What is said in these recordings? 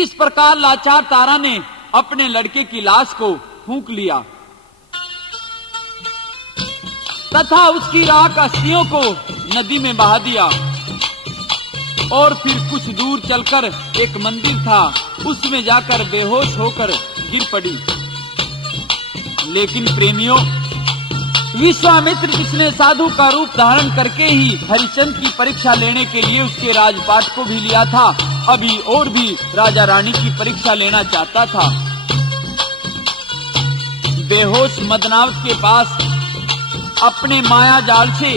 इस प्रकार लाचार तारा ने अपने लड़के की लाश को फूंक लिया तथा उसकी राख अस्थियों को नदी में बहा दिया। और फिर कुछ दूर चलकर एक मंदिर था, उसमें जाकर बेहोश होकर गिर पड़ी। लेकिन प्रेमियों, विश्वामित्र जिसने साधु का रूप धारण करके ही हरिश्चंद्र की परीक्षा लेने के लिए उसके राजपाट को भी लिया था, अभी और भी राजा रानी की परीक्षा लेना चाहता था। बेहोश मदनावत के पास अपने माया जाल से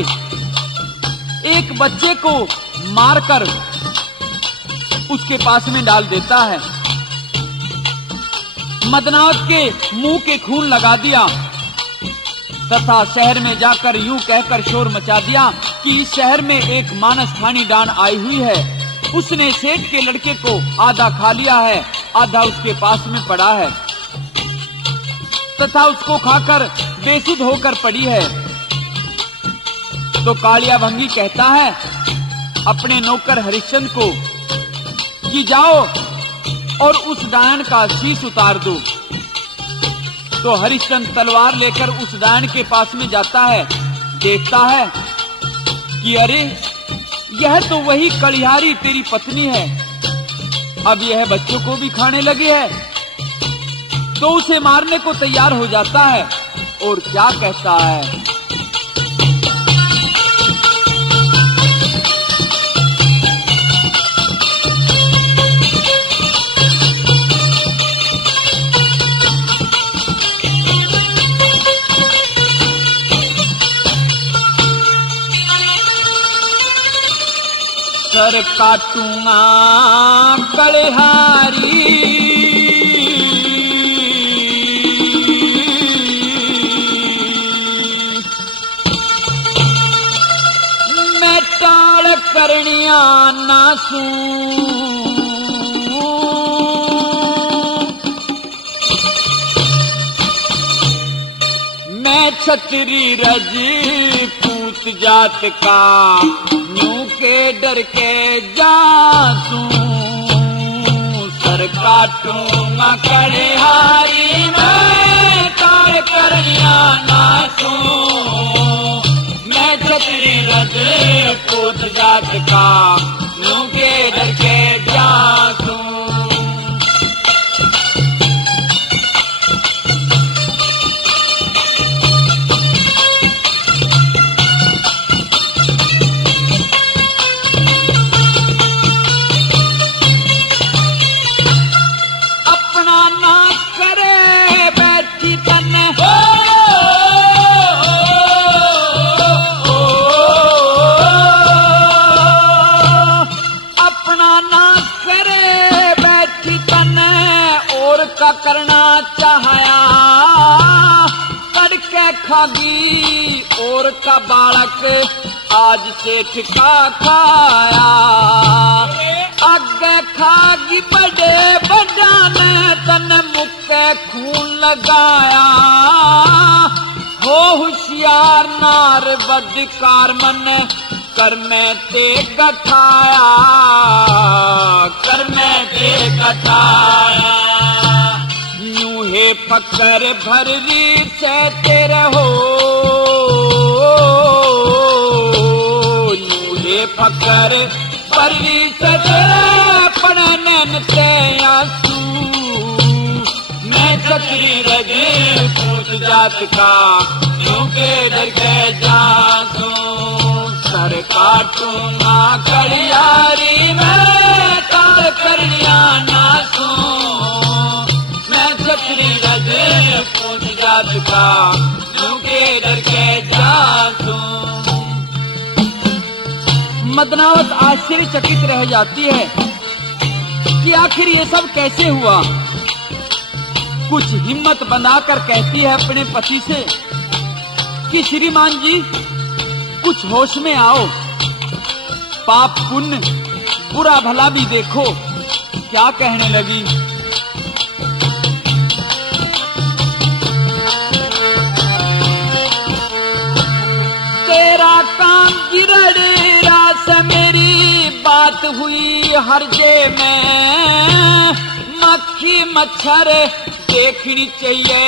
एक बच्चे को मारकर उसके पास में डाल देता है। मदनावत के मुंह के खून लगा दिया तथा शहर में जाकर यूं कहकर शोर मचा दिया कि इस शहर में एक मानस खानी डान आई हुई है। उसने सेठ के लड़के को आधा खा लिया है, आधा उसके पास में पड़ा है तथा उसको खाकर बेसुध होकर पड़ी है। तो कालिया भंगी कहता है अपने नौकर हरिश्चंद्र को कि जाओ और उस डायन का शीश उतार दो। तो हरिश्चंद्र तलवार लेकर उस डायन के पास में जाता है, देखता है कि अरे यह तो वही कलिहारी तेरी पत्नी है, अब यह बच्चों को भी खाने लगी है। तो उसे मारने को तैयार हो जाता है और क्या कहता है, सर काटूंगा कलिहारी मैं टाल करनिया नासू मैं छतरी रजपूत जात का न्यू के डर के जासू सर काटूंगा कलिहारी मैं टाल करनिया नासू मैं छतरी रजपूत जात का न्यू के डर के जासू। करना चाहया करके खागी और का बालक आज सेठ का खाया आगे खागी बड़े बजाने तन मुक्के खून लगाया हो होशियार नार बदकार मन कर में ते गठाया कर में ते गठाया हे फकर भररी से तेरे हो हे फकर भररी से तेरे पड़नन ते आंसू मैं छतरी रजपूत जात का न्यू के डर के जासू सर काटूंगा कलिहारी मैं टाल करनिया नासू छतरी रजपूत जात का न्यू के डर के जासू। मदनावत आश्चर्यचकित रह जाती है कि आखिर ये सब कैसे हुआ। कुछ हिम्मत बनाकर कहती है अपने पति से कि श्रीमान जी कुछ होश में आओ, पाप पुण्य बुरा भला भी देखो। क्या कहने लगी, तेरा काम गिरड़ा से मेरी बात हुई हरजे में मच्छर देखनी चाहिए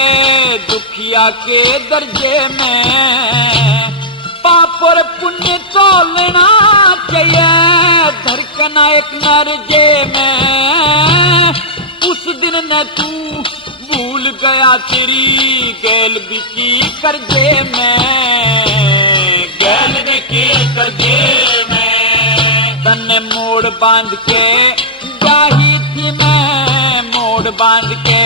दुखिया के दर्जे में, पाप और पुण्य तोलना चाहिए धड़कना एक नरजे में। उस दिन न तू भूल गया तेरी गैल बिकी कर्जे में, गैल बिकी कर्जे में। तन्ने मोड़ बांध के ब्याही थी मैं, मोड़ बांध के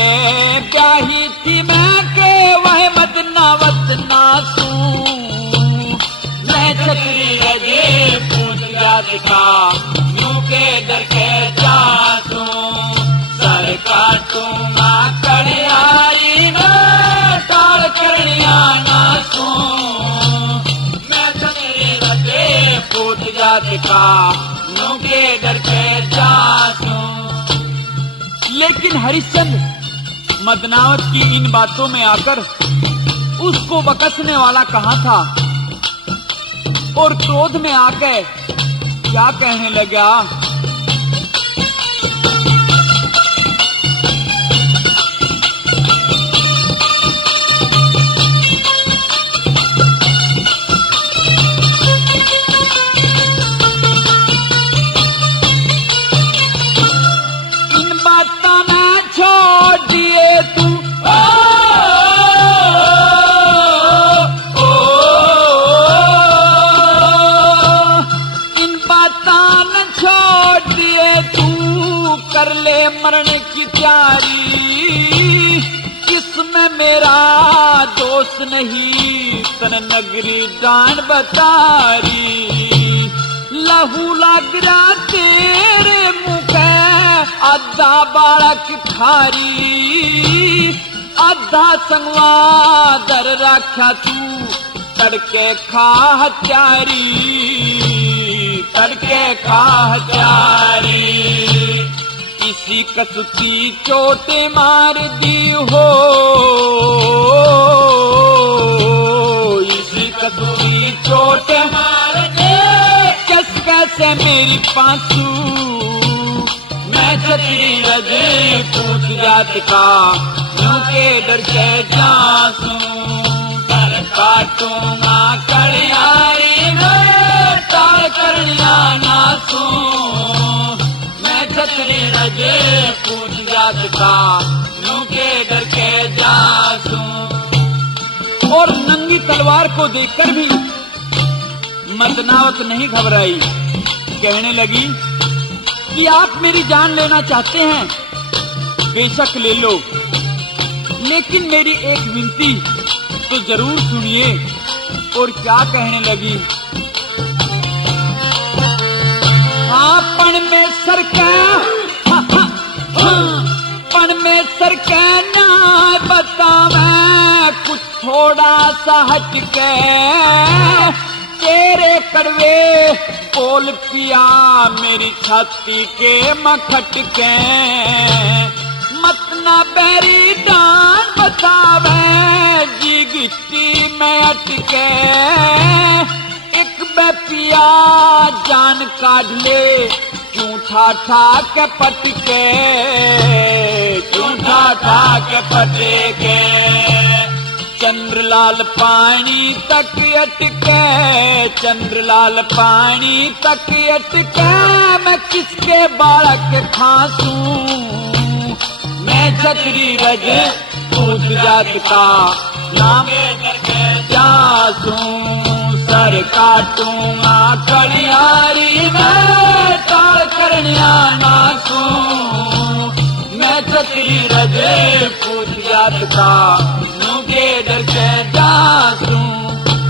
ब्याही थी मैं के वह मदनावत नासू। मैं छतरी रजे पूछ जात का यूं के डर के जासू, सर काटूंगा कड़ियारी में टाल कड़िया नासू। मैं छतरी रजे पूछ जात का यूं के डर के जासू। लेकिन हरिश्चंद्र मदनावत की इन बातों में आकर उसको बकसने वाला कहाँ था, और क्रोध में आकर क्या कहने लगा। इन बातों में छोड़ दिए तू कर ले मरण की तैयारी, इसमें मेरा दोष नहीं तन नगरी डांड बतारी। लहू लग रहा तेरे मुख आधा बालक खारी, आधा संगवा दर राख्या तू तड़के खा हत्यारी, तड़के खा हत्यारी। इसी कसुती चोटे मार दी हो, इसी कसुती चोटे मार दे कस कैसे मेरी पांसू। मैं छतरी रजे पूछ जात का यूं के डर के जासू, कर काटूंगा कड़ियारी में टाल कड़िया नासू। छतरी रजे पूछ जात का यूं के डर के जासू। और नंगी तलवार को देखकर भी मदनावत नहीं घबराई, कहने लगी कि आप मेरी जान लेना चाहते हैं बेशक ले लो, लेकिन मेरी एक विनती तो जरूर सुनिए। और क्या कहने लगी। हाँ पण में सरके ना बतावे कुछ थोड़ा सा हटके, तेरे कड़वे बोल पिया मेरी छाती के मखट के। मत ना बैरी डांड बतावे जी गिट्टी में अटके, एक पिया जान काढ़ ले झूठा ठाक पटके, झूठा ठाक पटके। चंद्रलाल पानी तक अटके, चंद्रलाल पानी तक अटके। मैं किसके बालक खांसू, मैं छतरी रज पूछ जात का नाम जासू। सर काटूंगा कड़ियारी में टाल करनिया नासू। मैं छतरी रजे पूछ जात का यूं के डर के जासू।